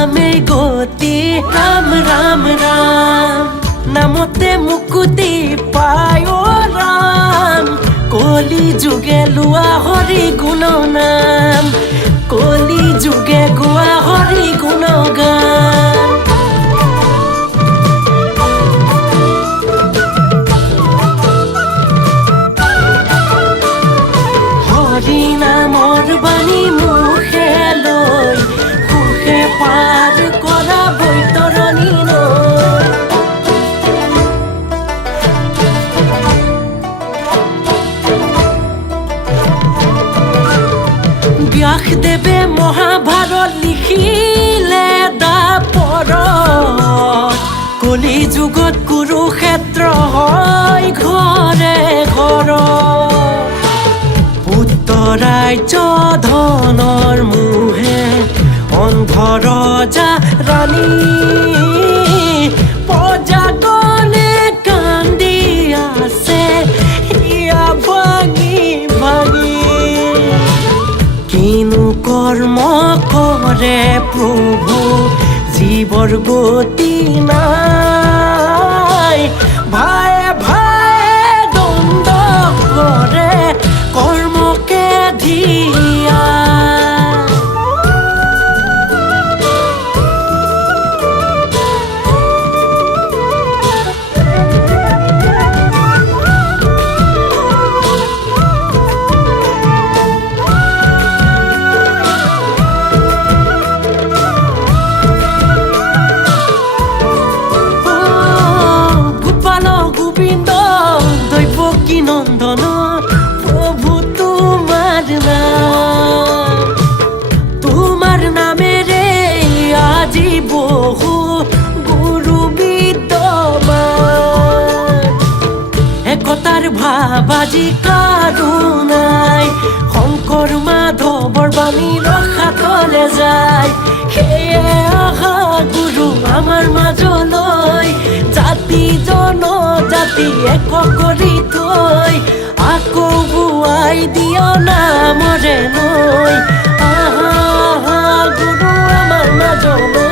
নামে গতি ৰাম ৰাম ৰাম নামতে মুকুতি পায় ৰাম কলি যুগে লোৱা হৰি গুণ নাম কলি যুগে গোৱা হৰি গুণ গান হৰি নামৰ বাণী মুখে লৈ সুখে পাৰ কৰা বৈতৰণি নৈ ব্যাসদেৱে মহাভাৰত লিখিলে দাপৰত কলি যুগত কুৰুক্ষেত্ৰ হয় ঘৰে ঘৰত উত্তৰাজ্য ধনৰ মোহে অন্ধ ৰজা ৰাণী প্ৰজাগণে কান্দি আছে হিয়া ভাঙি ভাঙি কিনো কৰ্ম কৰে প্ৰভু জীৱৰ গতি নাই ভায়ে ভায়ে দ্বন্দ্ব কৰে কৰ্মকে ধিয়া নন্দন প্ৰভু তোমাৰ নামেৰে আজি বহু গুৰু বিদ্যমান একতাৰ ভাব আজি কাৰো নাই শংকৰ মাধৱৰ বাণী ৰখাতলে যায় সেয়ে আহা গুৰু আমাৰ মাজলৈ জাতি জনজাতি এক কৰি থৈ আকৌ বুৱাই দিয় নামৰে নৈ আহা গুৰু আমাৰ মাজলৈ